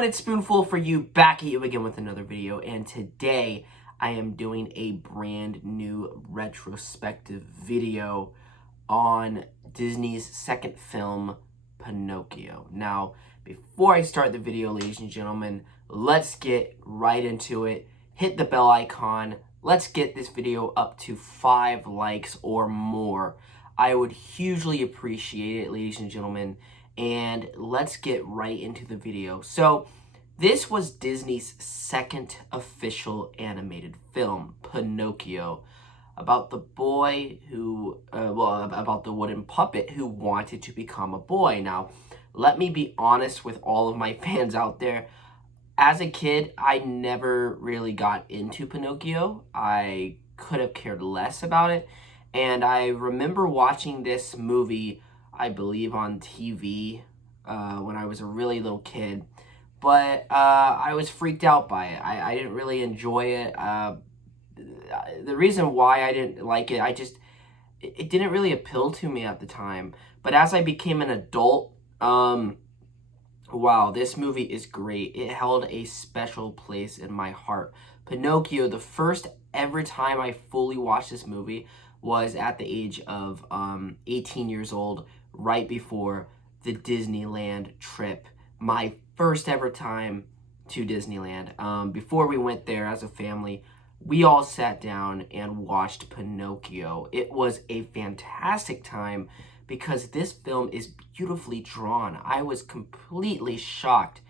everyone, it's Spoonful for you, back at you again with another video, and today I am doing a brand new retrospective video on Disney's second film, Pinocchio. Now, before I start the video, ladies and gentlemen, let's get right into it. Hit the bell icon. Let's get this video up to 5 likes or more. I would hugely appreciate it, ladies and gentlemen. And let's get right into the video. So, this was Disney's second official animated film, Pinocchio, about the boy who, about the wooden puppet who wanted to become a boy. Now, let me be honest with all of my fans out there. As a kid, I never really got into Pinocchio. I could have cared less about it. And I remember watching this movie, I believe, on TV when I was a really little kid. But I was freaked out by it. I didn't really enjoy it. The reason why I didn't like it, it didn't really appeal to me at the time. But as I became an adult, wow, this movie is great. It held a special place in my heart. Pinocchio, the first ever time I fully watched this movie was at the age of 18 years old, right before the Disneyland trip. My first ever time to Disneyland. Before we went there as a family, we all sat down and watched Pinocchio. It was a fantastic time because this film is beautifully drawn. I was completely shocked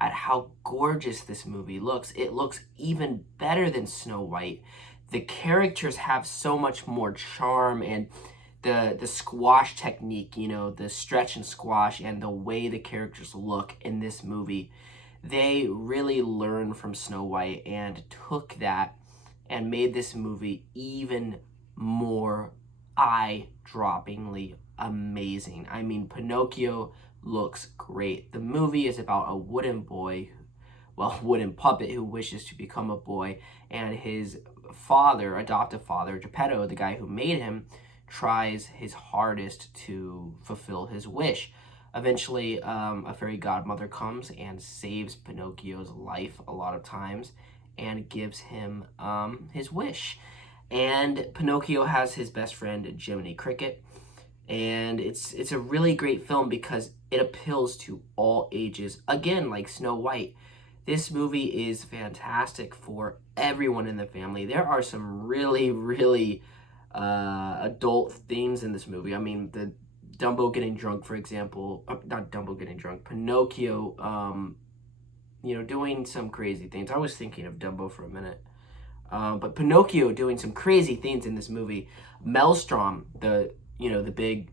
at how gorgeous this movie looks. It looks even better than Snow White. The characters have so much more charm, and the squash technique, you know, the stretch and squash, and the way the characters look in this movie, they really learned from Snow White and took that and made this movie even more eye-droppingly amazing. I mean, Pinocchio looks great. The movie is about a wooden boy, wooden puppet who wishes to become a boy, and his father, adoptive father, Geppetto, the guy who made him, tries his hardest to fulfill his wish. Eventually, a fairy godmother comes and saves Pinocchio's life a lot of times and gives him his wish. And Pinocchio has his best friend, Jiminy Cricket. And it's a really great film because it appeals to all ages. Again, like Snow White, this movie is fantastic for everyone in the family. There are some really, really adult themes in this movie. I mean, the Dumbo getting drunk, for example. Not Dumbo getting drunk. Pinocchio, you know, doing some crazy things. I was thinking of Dumbo for a minute. But Pinocchio doing some crazy things in this movie. Maelstrom, the big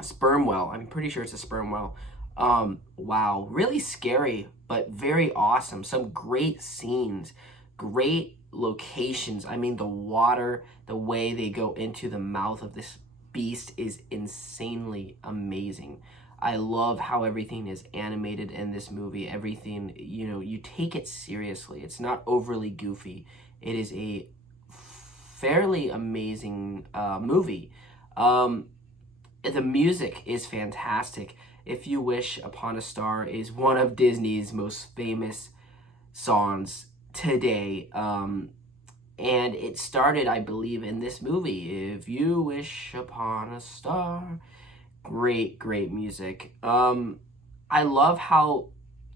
sperm whale. I'm pretty sure it's a sperm whale. Wow, really scary, but very awesome. Some great scenes, great locations. I mean, the water, the way they go into the mouth of this beast is insanely amazing. I love how everything is animated in this movie. Everything, you know, you take it seriously. It's not overly goofy. It is a fairly amazing movie. The music is fantastic. If You Wish Upon a Star is one of Disney's most famous songs today. And it started, I believe, in this movie. If you wish upon a star. Great, great music. I love how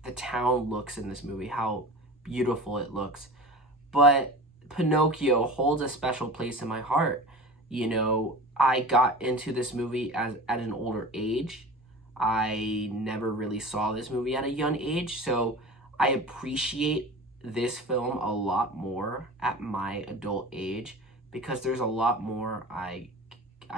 the town looks in this movie, how beautiful it looks. But Pinocchio holds a special place in my heart. You know, I got into this movie at an older age. I never really saw this movie at a young age, so I appreciate this film a lot more at my adult age because there's a lot more I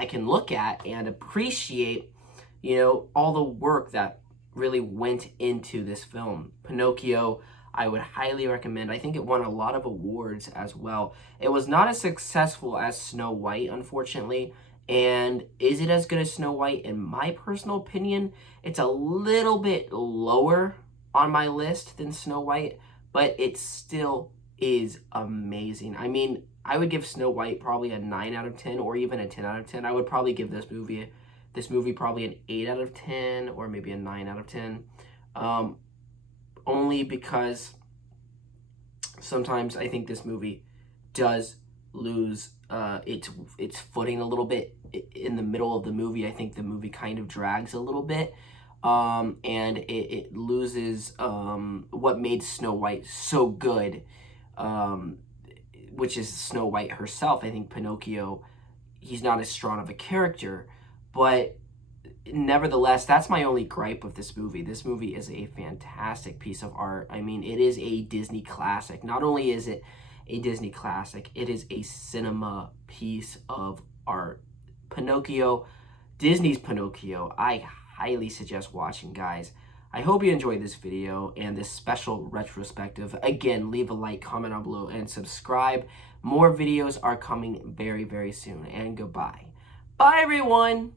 can look at and appreciate, you know, all the work that really went into this film. Pinocchio, I would highly recommend. I think it won a lot of awards as well. It was not as successful as Snow White, unfortunately. And is it as good as Snow White? In my personal opinion, it's a little bit lower on my list than Snow White, but it still is amazing. I mean, I would give Snow White probably a 9 out of 10 or even a 10 out of 10. I would probably give this movie probably an 8 out of 10 or maybe a 9 out of 10. only because sometimes I think this movie does lose its footing a little bit in the middle of the movie. I think the movie kind of drags a little bit, and it loses what made Snow White so good, um, which is Snow White herself. I think Pinocchio, he's not as strong of a character, but nevertheless, that's my only gripe with this movie. This movie is a fantastic piece of art. I mean, it is a Disney classic. Not only is it a Disney classic, it is a cinema piece of art. Pinocchio, Disney's Pinocchio, I highly suggest watching, guys. I hope you enjoyed this video and this special retrospective. Again, leave a like, comment down below, and subscribe. More videos are coming very, very soon. And goodbye. Bye, everyone!